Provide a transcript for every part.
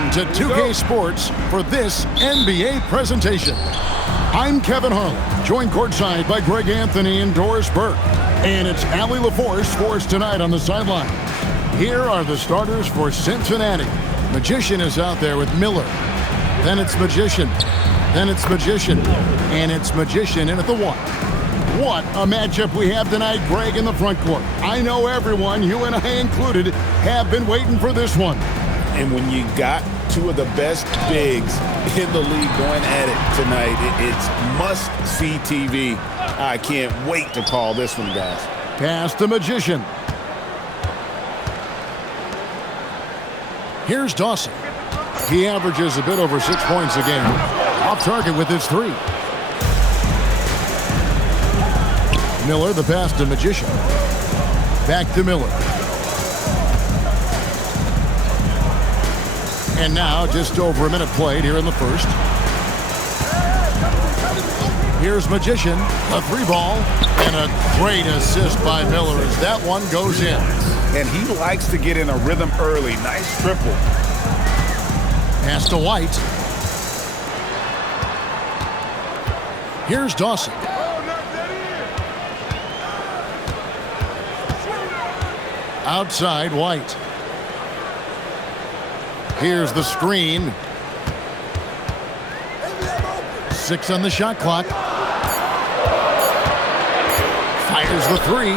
in to 2K Sports for this NBA presentation. I'm Kevin Harlan, joined courtside by Greg Anthony and Doris Burke. And it's Allie LaForce for us tonight on the sideline. Here are the starters for Cincinnati. Magician is out there with Miller. Then it's Magician. Then it's Magician. And it's Magician in at the 1. What a matchup we have tonight, Greg, in the front court. I know everyone, you and I included, have been waiting for this one. And when you got two of the best bigs in the league going at it tonight, it's must-see TV. I can't wait to call this one, guys. Pass the Magician. Here's Dawson. He averages a bit over 6 points a game. Off target with his 3. Miller, the pass to Magician. Back to Miller. And now just over a minute played here in the first. Here's Magician, a 3 ball, and a great assist by Miller as that one goes in. And he likes to get in a rhythm early. Nice triple. Pass to White. Here's Dawson. Outside, White. Here's the screen. 6 on the shot clock. Fires the 3.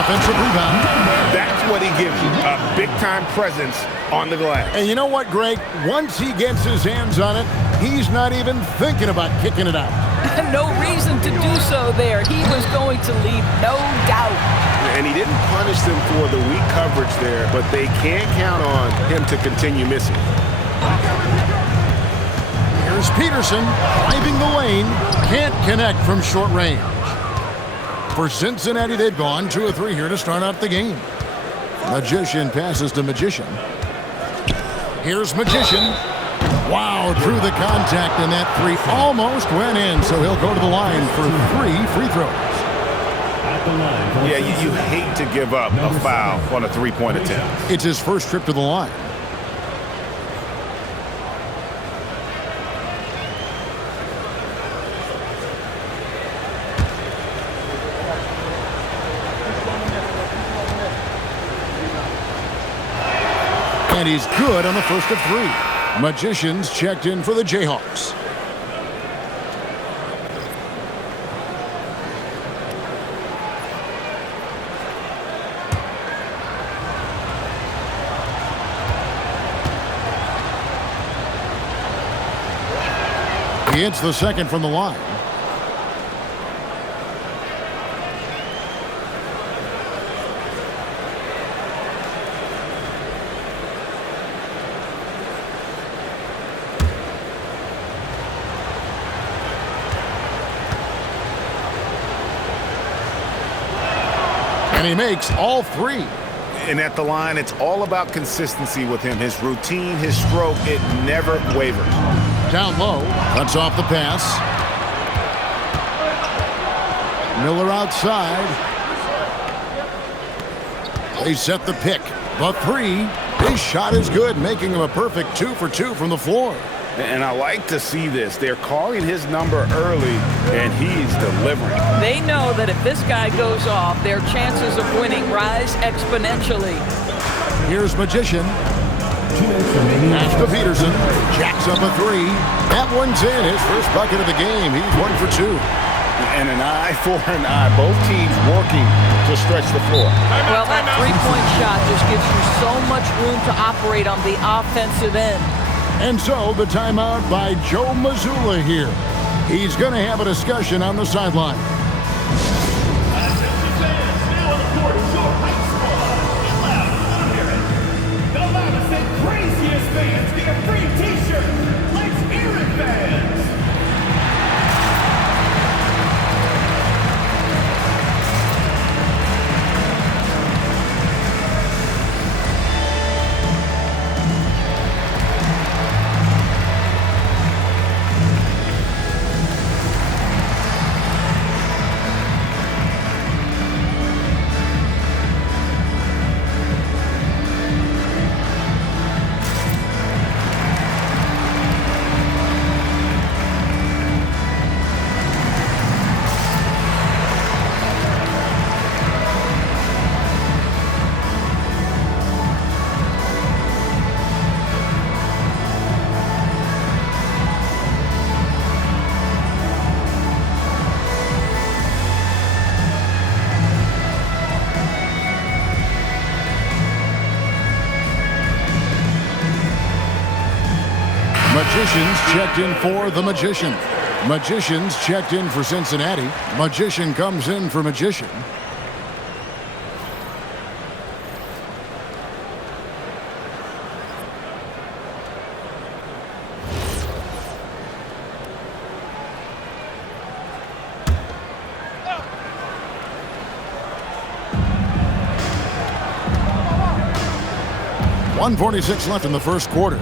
Offensive rebound. That's what he gives you, a big-time presence on the glass. And you know what, Greg? Once he gets his hands on it, he's not even thinking about kicking it out. No reason to do so there. He was going to leave, no doubt. And he didn't punish them for the weak coverage there, but they can't count on him to continue missing. Here's Peterson driving the lane. Can't connect from short range. For Cincinnati, they've gone 2 of 3 here to start out the game. Magician passes to Magician. Here's Magician. Wow, through the contact, and that 3 almost went in, so he'll go to the line for 3 free throws. Yeah, you hate to give up a foul on a 3-point attempt. It's his first trip to the line. And he's good on the first of 3. Magician's checked in for the Jayhawks. He hits the second from the line. And he makes all 3. And at the line, it's all about consistency with him. His routine, his stroke, it never wavers. Down low, cuts off the pass. Miller outside. They set the pick. The 3. His shot is good, making him a perfect 2 for 2 from the floor. And I like to see this. They're calling his number early, and he's delivering. They know that if this guy goes off, their chances of winning rise exponentially. Here's Magician. Pass to Peterson. Jacks up a 3. That one's in. His first bucket of the game. He's 1 for 2. And an eye for an eye. Both teams working to stretch the floor. Well, that 3-point shot just gives you so much room to operate on the offensive end. And so the timeout by Joe Mazzulla here. He's going to have a discussion on the sideline. Magicians checked in for the Magician. Magicians checked in for Cincinnati. Magician comes in for Magician. .146 left in the first quarter.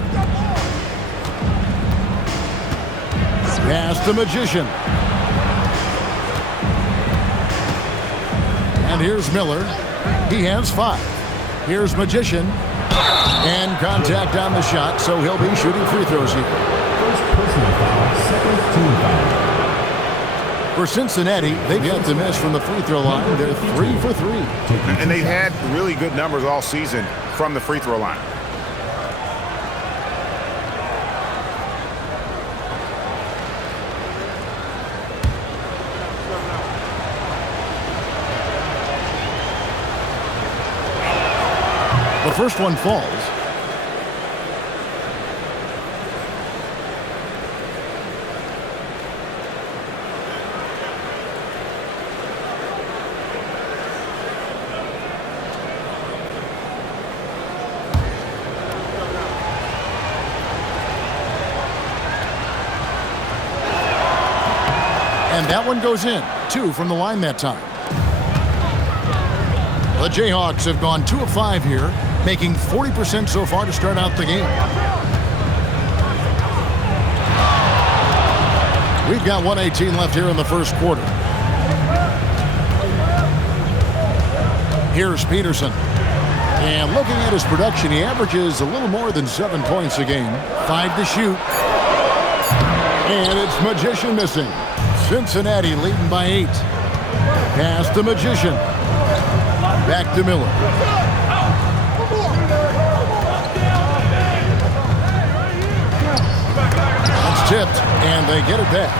Pass to Magician. And here's Miller. He has 5. Here's Magician. And contact on the shot, so he'll be shooting free throws here. First personal foul, second team foul. For Cincinnati, they've yet to miss from the free throw line. They're 3 for 3. And they've had really good numbers all season from the free throw line. The first one falls. And that one goes in. 2 from the line that time. The Jayhawks have gone 2 of 5 here, making 40% so far to start out the game. We've got 1:18 left here in the first quarter. Here's Peterson. And looking at his production, he averages a little more than 7 points a game. 5 to shoot. And it's Magician missing. Cincinnati leading by 8. Pass to Magician. Back to Miller. It's tipped, and they get it back.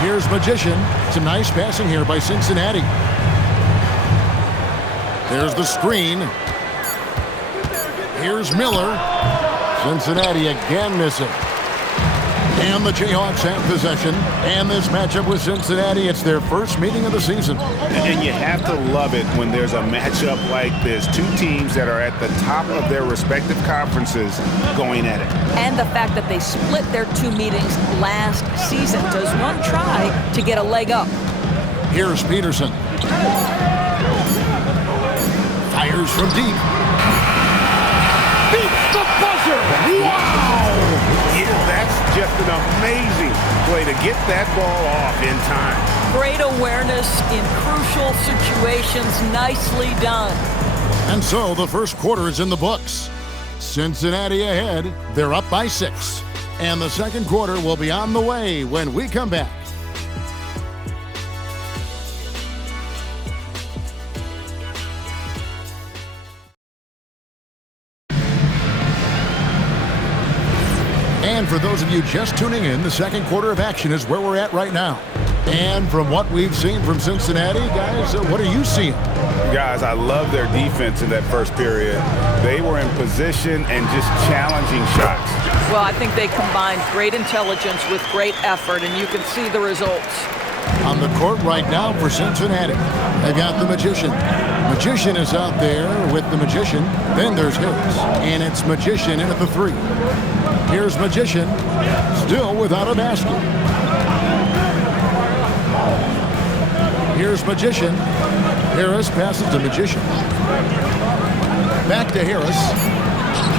Here's Magician. Some nice passing here by Cincinnati. There's the screen. Here's Miller. Cincinnati again missing. And the Jayhawks have possession. And this matchup with Cincinnati, it's their first meeting of the season. And you have to love it when there's a matchup like this. 2 teams that are at the top of their respective conferences going at it. And the fact that they split their 2 meetings last season. Does one try to get a leg up? Here's Peterson. Fires from deep. Beats the buzzer! Wow! Yeah, that's just an amazing way to get that ball off in time. Great awareness in crucial situations. Nicely done. And so the first quarter is in the books. Cincinnati ahead. They're up by 6. And the second quarter will be on the way when we come back. And for those of you just tuning in, the second quarter of action is where we're at right now. And from what we've seen from Cincinnati, guys, what are you seeing? Guys, I love their defense in that first period. They were in position and just challenging shots. Well, I think they combined great intelligence with great effort, and you can see the results. On the court right now for Cincinnati, they've got the Magician. Magician is out there with the Magician. Then there's Harris, and it's Magician in at the 3. Here's Magician, still without a basket. Here's Magician. Harris passes to Magician. Back to Harris.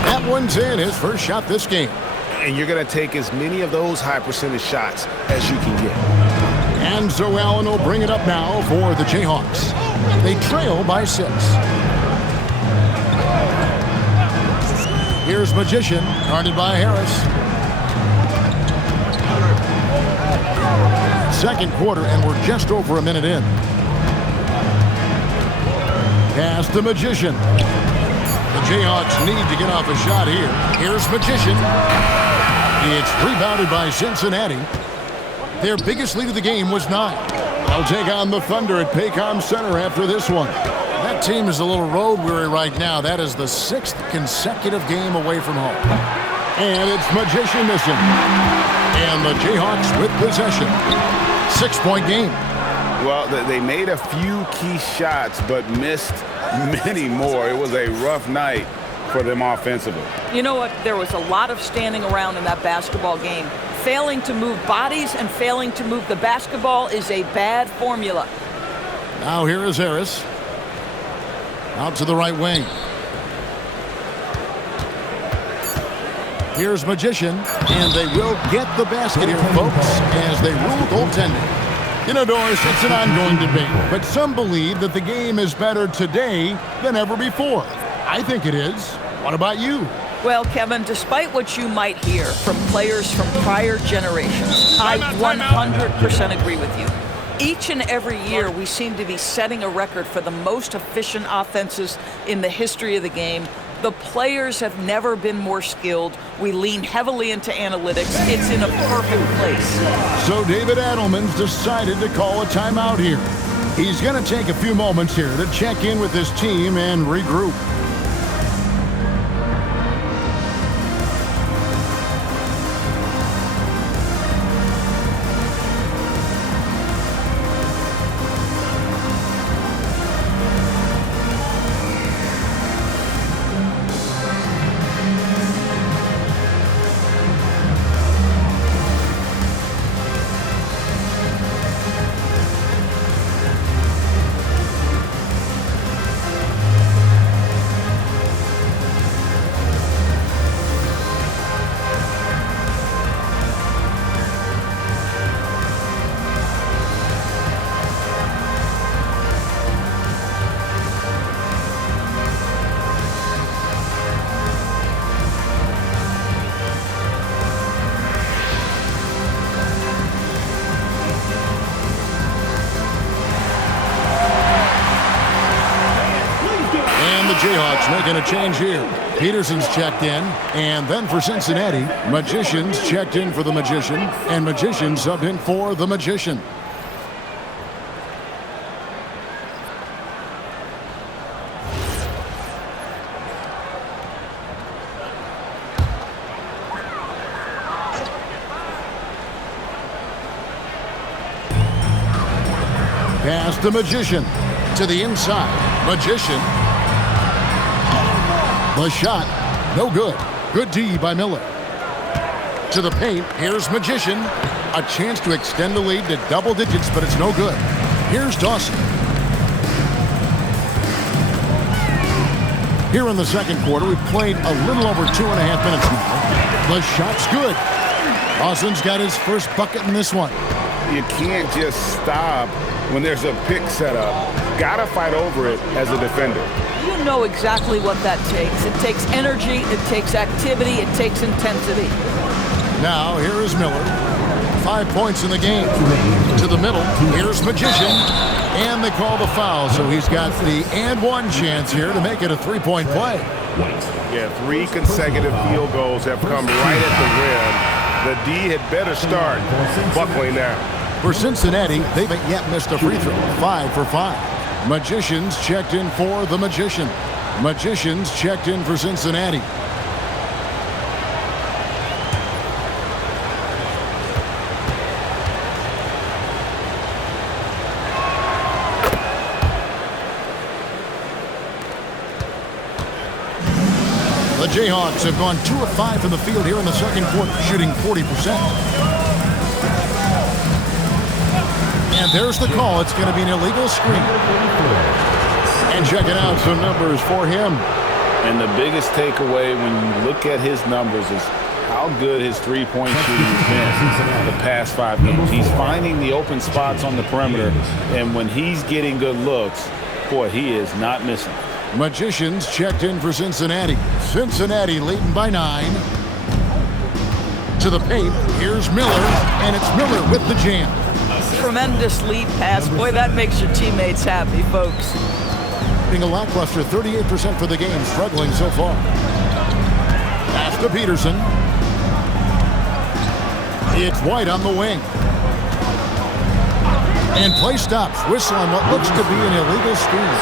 That one's in, his first shot this game. And you're going to take as many of those high percentage shots as you can get. And so Allen will bring it up now for the Jayhawks. They trail by 6. Here's Magician, guarded by Harris. Second quarter, and we're just over a minute in. Pass the Magician. The Jayhawks need to get off a shot here. Here's Magician. It's rebounded by Cincinnati. Their biggest lead of the game was 9. They'll take on the Thunder at Paycom Center after this one. That team is a little road weary right now. That is the 6th consecutive game away from home. And it's Magician missing. And the Jayhawks with possession. 6-point game. Well, they made a few key shots, but missed many more. It was a rough night for them offensively. You know what? There was a lot of standing around in that basketball game. Failing to move bodies and failing to move the basketball is a bad formula. Now here is Harris. Out to the right wing. Here's Magician, and they will get the basket here, folks, as they rule goaltending. You know, Doris, it's an ongoing debate, but some believe that the game is better today than ever before. I think it is. What about you? Well, Kevin, despite what you might hear from players from prior generations, I 100% agree with you. Each and every year, we seem to be setting a record for the most efficient offenses in the history of the game. The players have never been more skilled. We lean heavily into analytics. It's in a perfect place. So David Adelman's decided to call a timeout here. He's going to take a few moments here to check in with his team and regroup. Jayhawks making a change here. Peterson's checked in, and then for Cincinnati, Magician's checked in for the Magician, and Magician subbed in for the Magician. Pass the Magician to the inside. Magician. The shot, no good. Good D by Miller. To the paint, here's Magician. A chance to extend the lead to double digits, but it's no good. Here's Dawson. Here in the second quarter, we've played a little over 2.5 minutes now. The shot's good. Dawson's got his first bucket in this one. You can't just stop when there's a pick set up. Gotta fight over it as a defender. You know exactly what that takes. It takes energy, it takes activity, it takes intensity. Now, here is Miller. 5 points in the game. To the middle, here's Magician. And they call the foul, so he's got the and one chance here to make it a three-point play. Yeah, 3 consecutive field goals have come right at the rim. The D had better start buckling now. For Cincinnati, they haven't yet missed a free throw. 5 for 5. Magicians checked in for the Magician. Magicians checked in for Cincinnati. The Jayhawks have gone 2 of 5 from the field here in the second quarter, shooting 40%. And there's the call. It's going to be an illegal screen. And checking out some numbers for him. And the biggest takeaway when you look at his numbers is how good his three-point shooting has been the past 5 games. He's finding the open spots on the perimeter, and when he's getting good looks, boy, he is not missing. Magicians checked in for Cincinnati. Cincinnati leading by 9. To the paint, here's Miller, and it's Miller with the jam. Tremendous lead pass. Boy, that makes your teammates happy, folks. Being a lackluster 38% for the game, struggling so far. Pass to Peterson. It's White on the wing. And play stops. Whistle on what looks to be an illegal screen.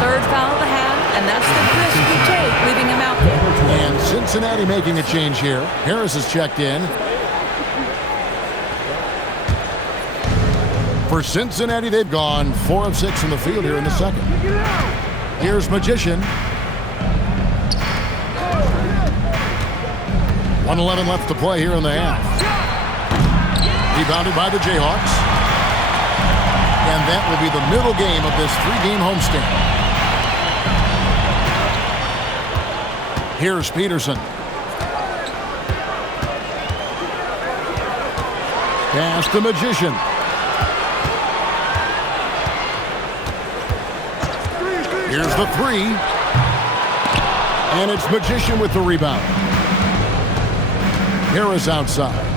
Third foul of the half, and that's the risk you take, leaving him out there. And Cincinnati making a change here. Harris is checked in. For Cincinnati, they've gone 4 of 6 in the field here in the second. Here's Magician. 1:11 left to play here in the half. Rebounded by the Jayhawks. And that will be the middle game of this 3-game homestand. Here's Peterson. Pass to Magician. Here's the 3. And it's Magician with the rebound. Harris outside.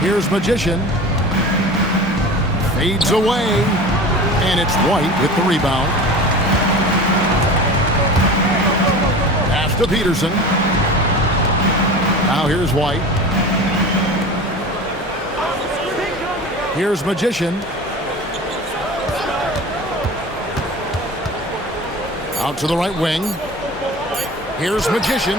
Here's Magician. Fades away. And it's White with the rebound. Pass to Peterson. Now here's White. Here's Magician. Out to the right wing. Here's Magician.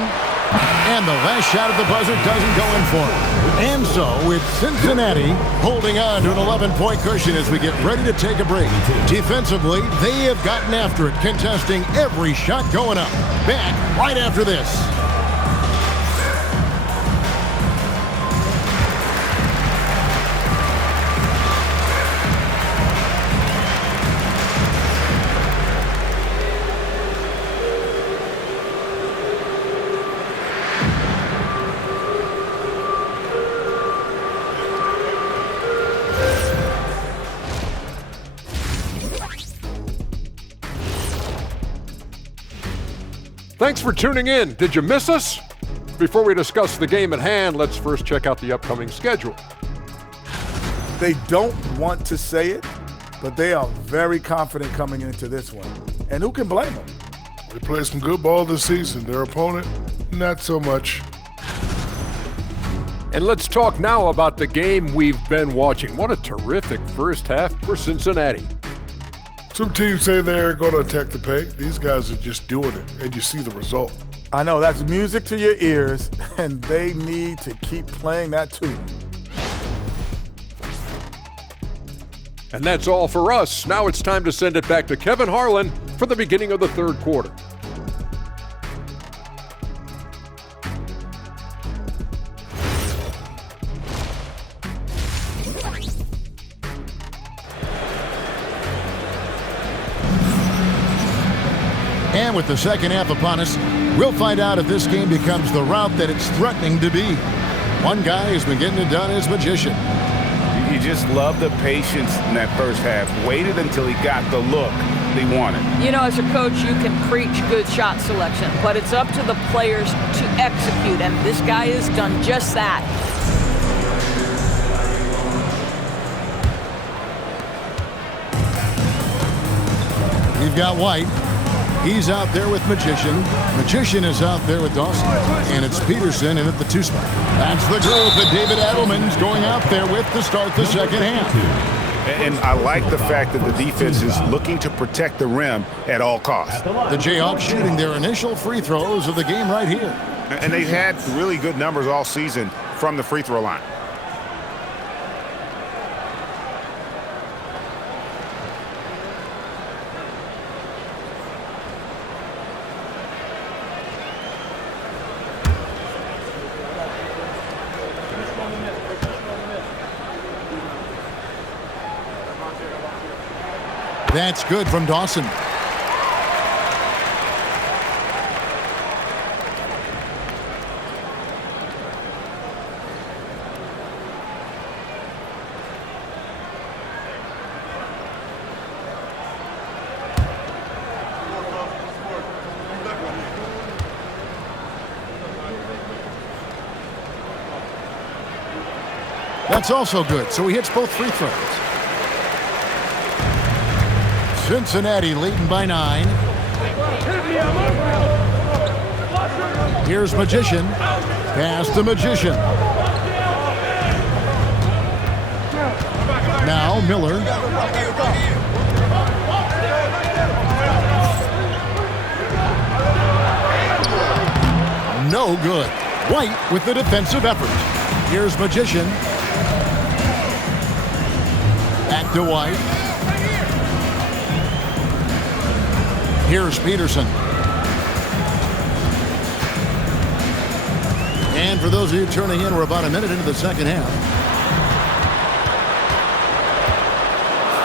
And the last shot at the buzzer doesn't go in for him. And so it's Cincinnati holding on to an 11-point cushion as we get ready to take a break. Defensively, they have gotten after it, contesting every shot going up. Back right after this. Thanks for tuning in. Did you miss us? Before we discuss the game at hand, let's first check out the upcoming schedule. They don't want to say it, but they are very confident coming into this one. And who can blame them? They played some good ball this season. Their opponent, not so much. And let's talk now about the game we've been watching. What a terrific first half for Cincinnati. Some teams say they're going to attack the paint. These guys are just doing it, and you see the result. I know, that's music to your ears, and they need to keep playing that too. And that's all for us. Now it's time to send it back to Kevin Harlan for the beginning of the third quarter. And with the second half upon us, we'll find out if this game becomes the route that it's threatening to be. One guy who's been getting it done is Magician. You just love the patience in that first half. Waited until he got the look he wanted. You know, as a coach, you can preach good shot selection, but it's up to the players to execute, and this guy has done just that. We've got White. He's out there with Magician. Magician is out there with Dawson. And it's Peterson in at the 2 spot. That's the group that David Adelman's going out there with to start the second half. And I like the fact that the defense is looking to protect the rim at all costs. The Jayhawks shooting their initial free throws of the game right here. And they've had really good numbers all season from the free throw line. That's good from Dawson. That's also good, so he hits both free throws. Cincinnati leading by 9. Here's Magician. Pass to Magician. Now Miller. no good. White with the defensive effort. Here's Magician. Back to White. Here's Peterson. And for those of you tuning in, we're about a minute into the second half.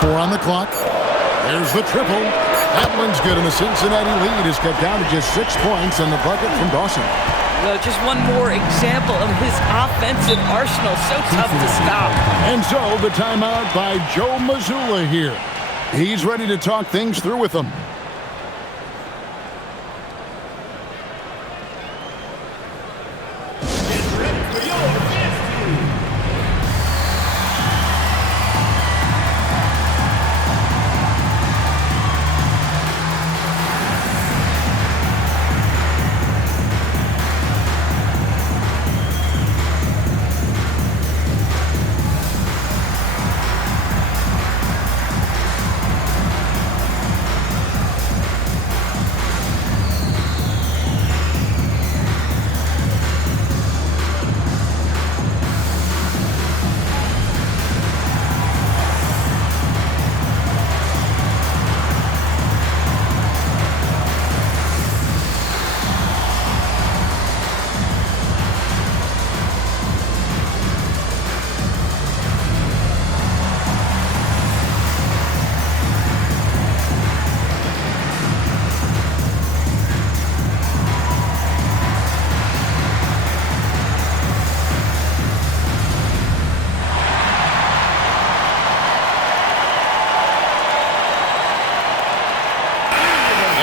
4 on the clock. There's the triple. That one's good, and the Cincinnati lead is cut down to just 6 points and the bucket from Dawson. Well, just one more example of his offensive arsenal. So tough to stop. And so the timeout by Joe Mazzulla here. He's ready to talk things through with them.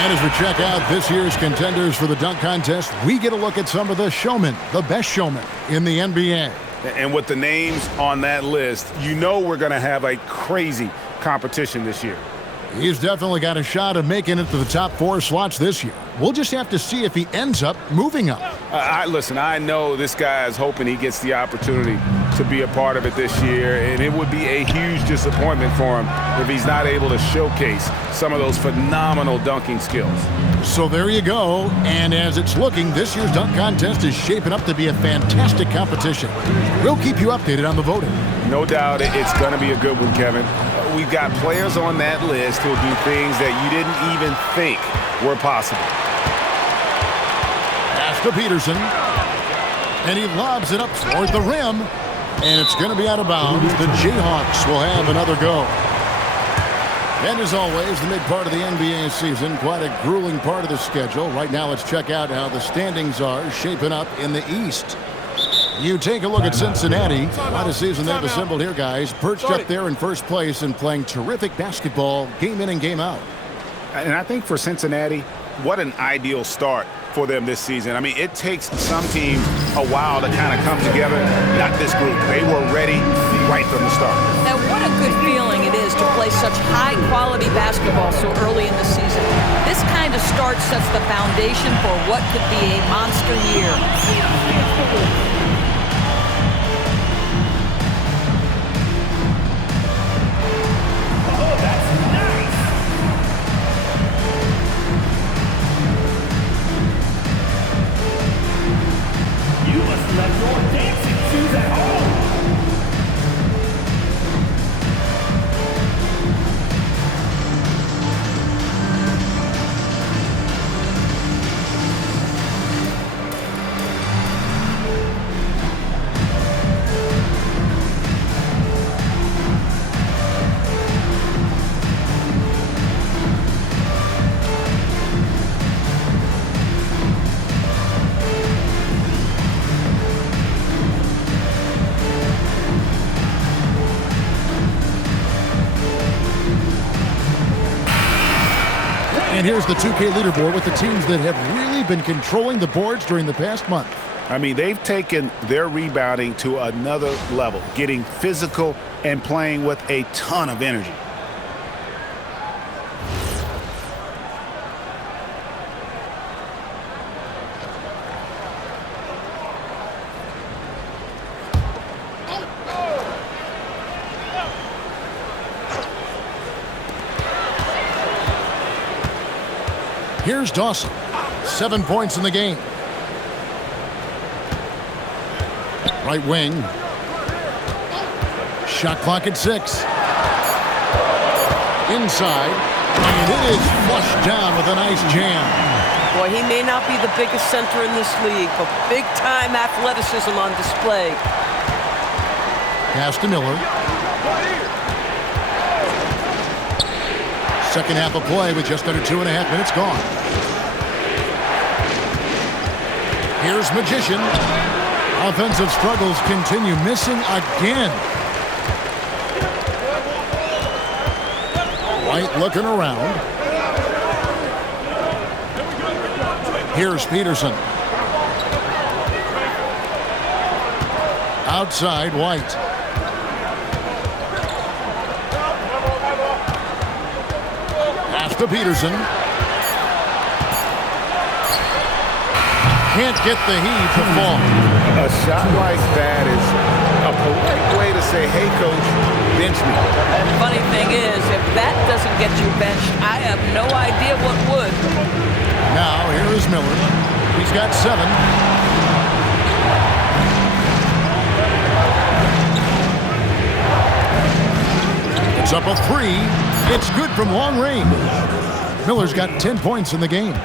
And as we check out this year's contenders for the dunk contest, we get a look at some of the showmen, the best showmen in the NBA. And with the names on that list, you know we're going to have a crazy competition this year. He's definitely got a shot of making it to the top 4 slots this year. We'll just have to see if he ends up moving up. Listen, I know this guy is hoping he gets the opportunity to be a part of it this year, and it would be a huge disappointment for him if he's not able to showcase some of those phenomenal dunking skills. So there you go, and as it's looking, this year's dunk contest is shaping up to be a fantastic competition. We'll keep you updated on the voting. No doubt it's going to be a good one, Kevin. We've got players on that list who'll do things that you didn't even think were possible. Pass to Peterson, and he lobs it up toward the rim, and it's going to be out of bounds. The Jayhawks will have another go. And as always, the big part of the NBA season, quite a grueling part of the schedule. Right now, let's check out how the standings are shaping up in the East. You take a look at Cincinnati. Quite a season they've assembled here, guys. Perched up there in first place and playing terrific basketball game in and game out. And I think for Cincinnati, what an ideal start for them this season. I mean, it takes some teams a while to kind of come together. Not this group. They were ready right from the start. And what a good feeling it is to play such high-quality basketball so early in the season. This kind of start sets the foundation for what could be a monster year. And here's the 2K leaderboard with the teams that have really been controlling the boards during the past month. I mean, they've taken their rebounding to another level, getting physical and playing with a ton of energy. Here's Dawson. 7 points in the game. Right wing. Shot clock at 6. Inside. And it is flushed down with a nice jam. Boy, he may not be the biggest center in this league, but big-time athleticism on display. Pass to Miller. Second half of play with just under 2.5 minutes gone. Here's Magician. Offensive struggles continue, missing again. White looking around. Here's Peterson. Outside, White. Pass to Peterson. Can't get the heave to fall. A shot like that is a polite way to say, hey, coach, bench me. And the funny thing is, if that doesn't get you benched, I have no idea what would. Now, here is Miller. He's got 7. It's up a 3. It's good from long range. Miller's got 10 points in the game.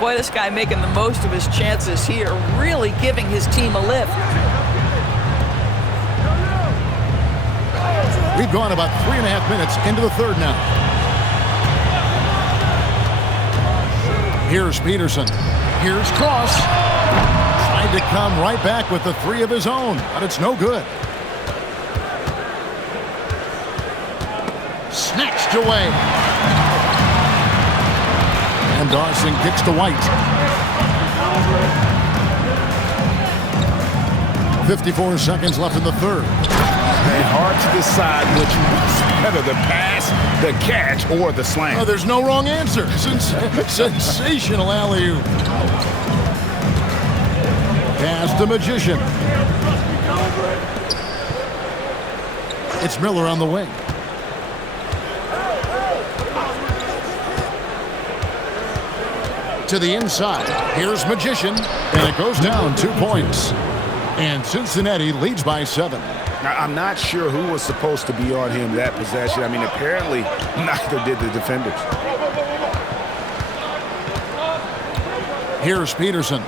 Boy, this guy making the most of his chances here, really giving his team a lift. We've gone about 3.5 minutes into the third now. Here's Peterson. Here's Cross. Trying to come right back with the 3 of his own, but it's no good. Snatched away. And Dawson kicks to White. 54 seconds left in the third. And hard to decide which was better, the pass, the catch, or the slam. Oh, there's no wrong answer. Sensational alley-oop. Pass the Magician. It's Miller on the wing. To the inside. Here's Magician. And it goes down 2 points. And Cincinnati leads by 7. Now, I'm not sure who was supposed to be on him that possession. I mean, apparently neither did the defenders. Here's Peterson.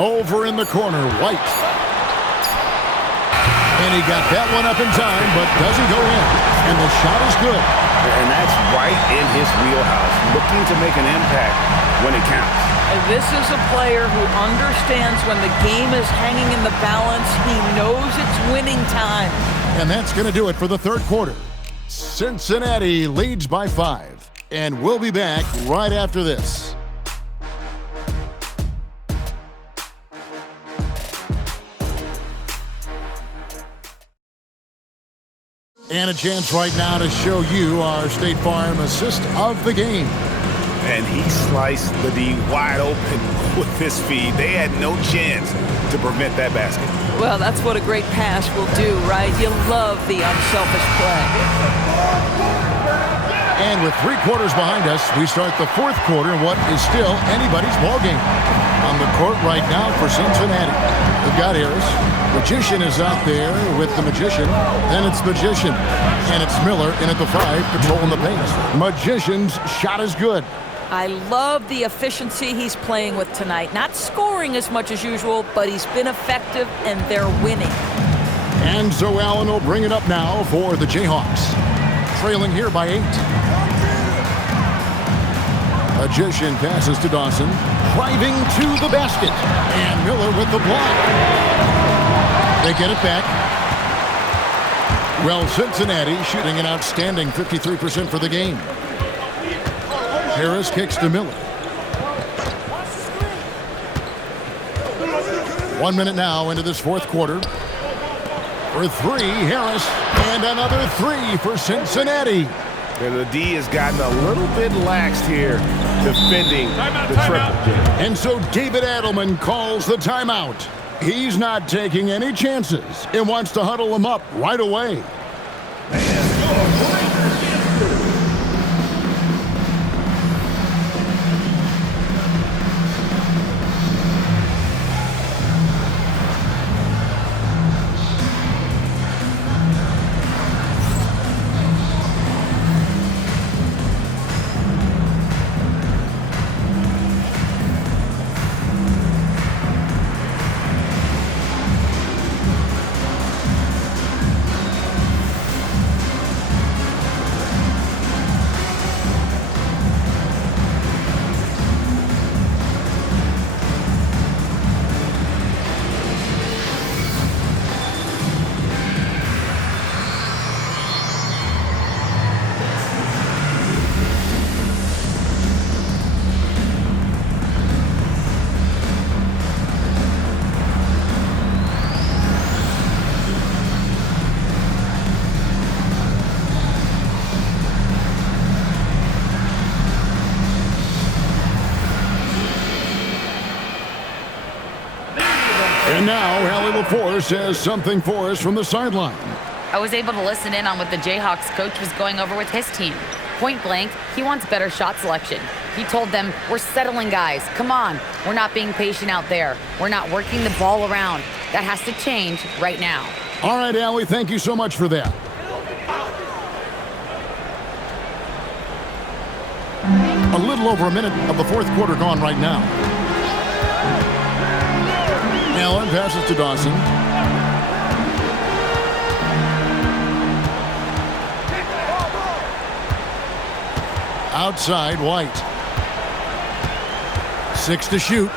Over in the corner, White. And he got that one up in time, but doesn't go in. And the shot is good. And that's right in his wheelhouse, looking to make an impact when it counts. And this is a player who understands when the game is hanging in the balance. He knows it's winning time. And that's going to do it for the third quarter. Cincinnati leads by 5. And we'll be back right after this. And a chance right now to show you our State Farm assist of the game. And he sliced the D wide open with his feed. They had no chance to prevent that basket. Well, that's what a great pass will do, right? You love the unselfish play. And with 3 quarters behind us, we start the fourth quarter in what is still anybody's ballgame. On the court right now for Cincinnati. We've got Harris. Magician is out there with the Magician. Then it's Magician. And it's Miller in at the 5, patrolling the paint. Magician's shot is good. I love the efficiency he's playing with tonight. Not scoring as much as usual, but he's been effective, and they're winning. And so Allen will bring it up now for the Jayhawks. Trailing here by 8. Magician passes to Dawson. Driving to the basket. And Miller with the block. They get it back. Well, Cincinnati shooting an outstanding 53% for the game. Harris kicks to Miller. 1 minute now into this fourth quarter. For 3, Harris. And another 3 for Cincinnati. And the D has gotten a little bit laxed here defending the triple. And so David Adelman calls the timeout. He's not taking any chances and wants to huddle him up right away. And now, Allie LaForce says something for us from the sideline. I was able to listen in on what the Jayhawks coach was going over with his team. Point blank, he wants better shot selection. He told them, we're settling guys. Come on. We're not being patient out there. We're not working the ball around. That has to change right now. All right, Allie, thank you so much for that. A little over a minute of the fourth quarter gone right now. Allen passes to Dawson. Outside, White. 6 to shoot.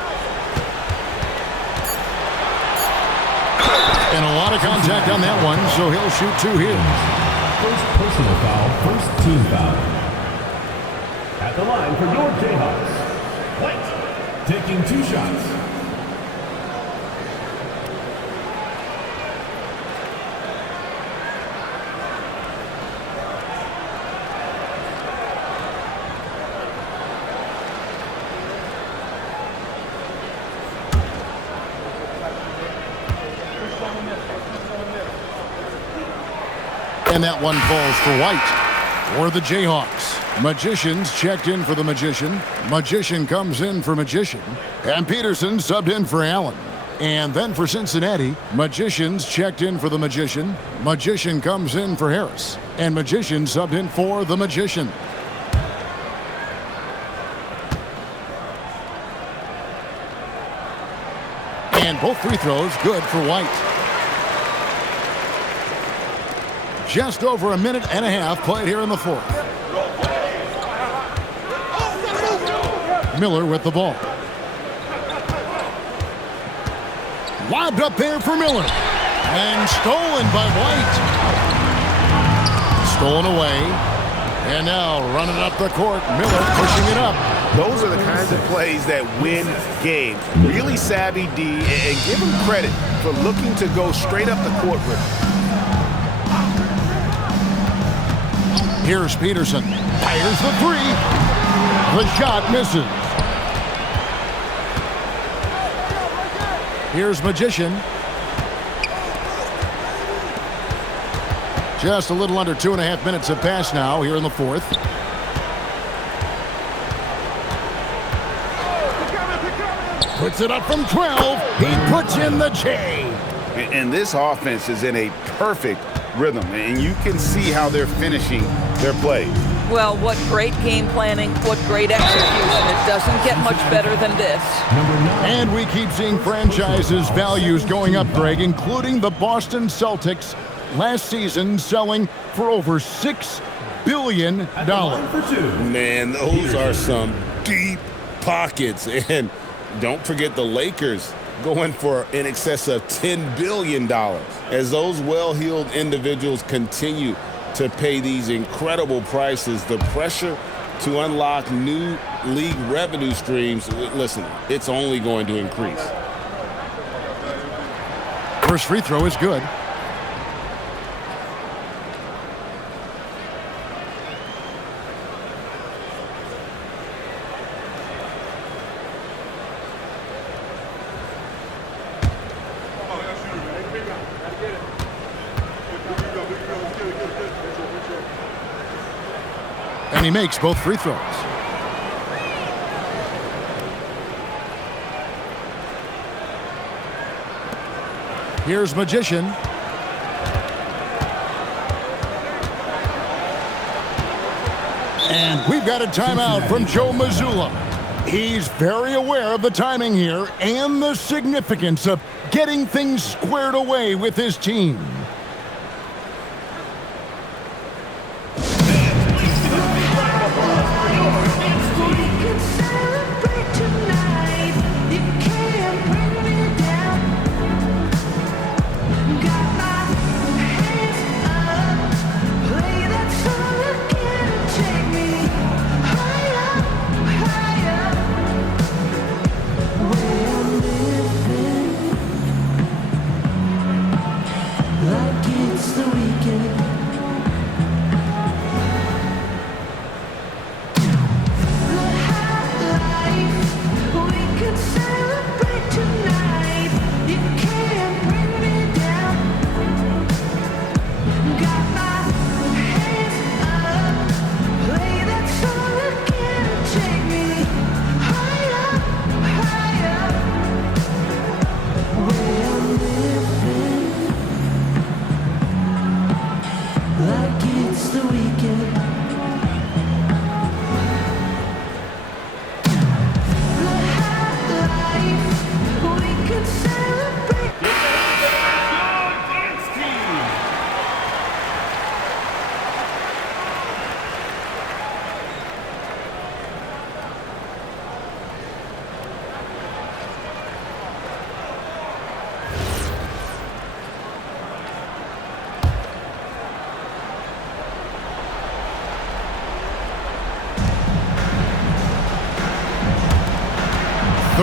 And a lot of contact on that one, so he'll shoot 2 here. First personal foul, first team foul. At the line for your Jayhawks, White taking 2 shots. And that one falls for White. For the Jayhawks, Magicians checked in for the Magician. Magician comes in for Magician. And Peterson subbed in for Allen. And then for Cincinnati, Magicians checked in for the Magician. Magician comes in for Harris. And Magician subbed in for the Magician. And both free throws good for White. Just over a minute and a half played here in the fourth. Miller with the ball. Lobbed up there for Miller. And stolen by White. Stolen away. And now running up the court. Miller pushing it up. Those are the kinds of plays that win games. Really savvy D, and give him credit for looking to go straight up the court with him. Here's Peterson. Fires the 3. The shot misses. Here's Magician. Just a little under 2.5 minutes have passed now here in the fourth. Puts it up from 12. He puts in the J. And this offense is in a perfect rhythm, and you can see how they're finishing their plays. Well, what great game planning, what great execution. It doesn't get much better than this. And we keep seeing franchises' values going up, Greg, including the Boston Celtics last season selling for over $6 billion. Man, those are some deep pockets. And don't forget the Lakers going for in excess of $10 billion. As those well-heeled individuals continue to pay these incredible prices, the pressure to unlock new league revenue streams, listen, it's only going to increase. First free throw is good. And he makes both free throws. Here's Magician. And we've got a timeout from Joe Mazzulla. He's very aware of the timing here and the significance of getting things squared away with his team. We could celebrate tonight. You can't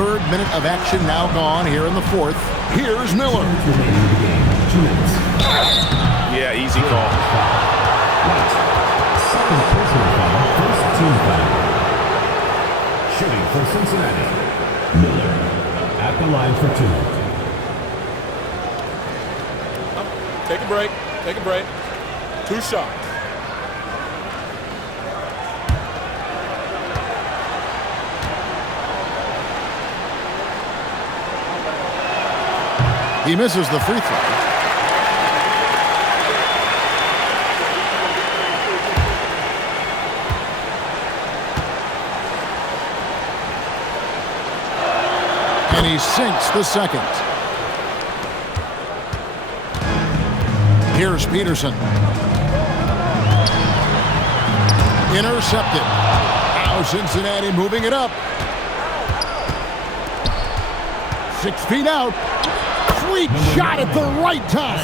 Third minute of action now gone here in the fourth. Here's Miller. Yeah, easy call. Second personal foul, first team foul. Shooting for Cincinnati, Miller at the line for 2. Take a break. Take a break. 2 shots. He misses the free throw. And he sinks the second. Here's Peterson. Intercepted. Now Cincinnati moving it up. 6 feet out. Sweet shot at the right time.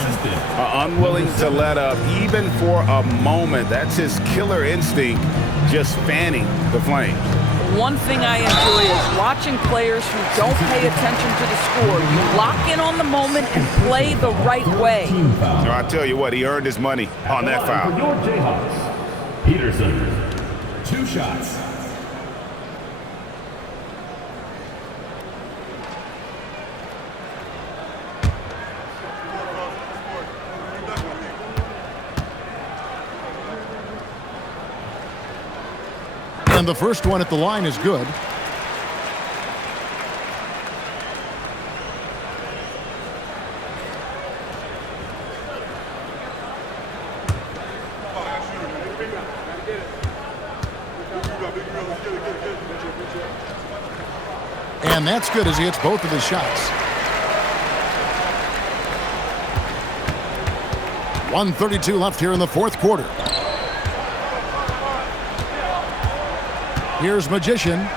Unwilling to let up even for a moment. That's his killer instinct, just fanning the flames. One thing I enjoy is watching players who don't pay attention to the score. You lock in on the moment and play the right way. So I tell you what, he earned his money on that foul. For your Jayhawks, Peterson, 2 shots. And the first one at the line is good. And that's good as he hits both of his shots. 1:32 left here in the fourth quarter. Here's Magician.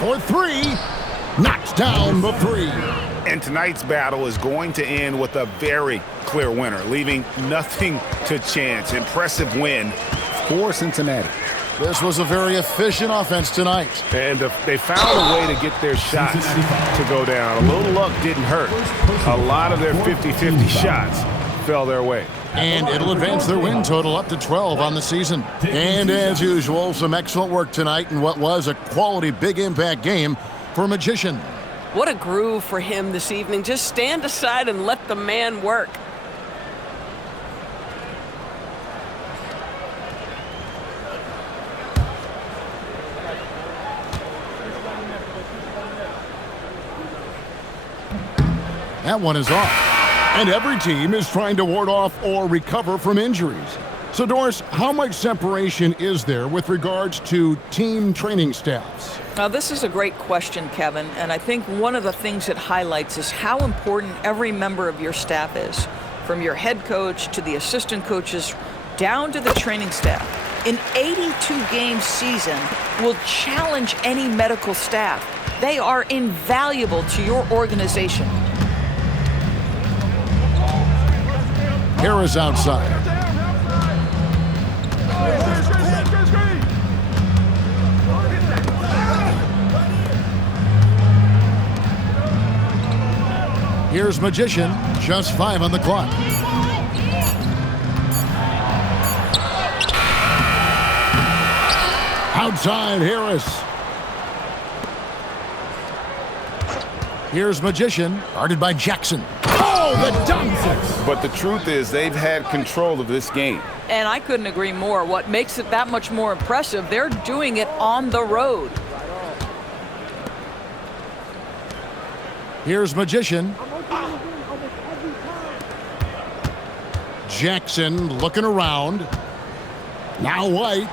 For 3. Knocks down the 3. And tonight's battle is going to end with a very clear winner, leaving nothing to chance. Impressive win for Cincinnati. This was a very efficient offense tonight. And they found a way to get their shots to go down. A little luck didn't hurt. A lot of their 50-50 shots fell their way. And it'll advance their win total up to 12 on the season. And as usual, some excellent work tonight in what was a quality big impact game for Magician. What a groove for him this evening. Just stand aside and let the man work. That one is off. And every team is trying to ward off or recover from injuries. So, Doris, how much separation is there with regards to team training staffs? Now, this is a great question, Kevin, and I think one of the things it highlights is how important every member of your staff is, from your head coach to the assistant coaches down to the training staff. An 82-game season will challenge any medical staff. They are invaluable to your organization. Harris outside. Here's Magician, just 5 on the clock. Outside Harris. Here's Magician, guarded by Jackson. Oh, the dunk! But the truth is they've had control of this game. And I couldn't agree more. What makes it that much more impressive, they're doing it on the road. Here's Magician. Jackson looking around. Now White.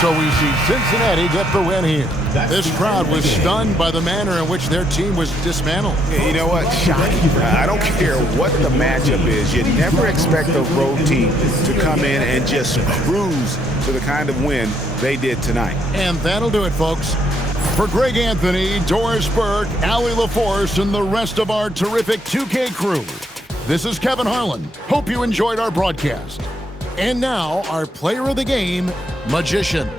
So we see Cincinnati get the win here. This crowd was stunned by the manner in which their team was dismantled. You know what? Shocking. I don't care what the matchup is. You never expect a road team to come in and just cruise to the kind of win they did tonight. And that'll do it, folks. For Greg Anthony, Doris Burke, Allie LaForce, and the rest of our terrific 2K crew, This is Kevin Harlan. Hope you enjoyed our broadcast. And now, our player of the game, Magician.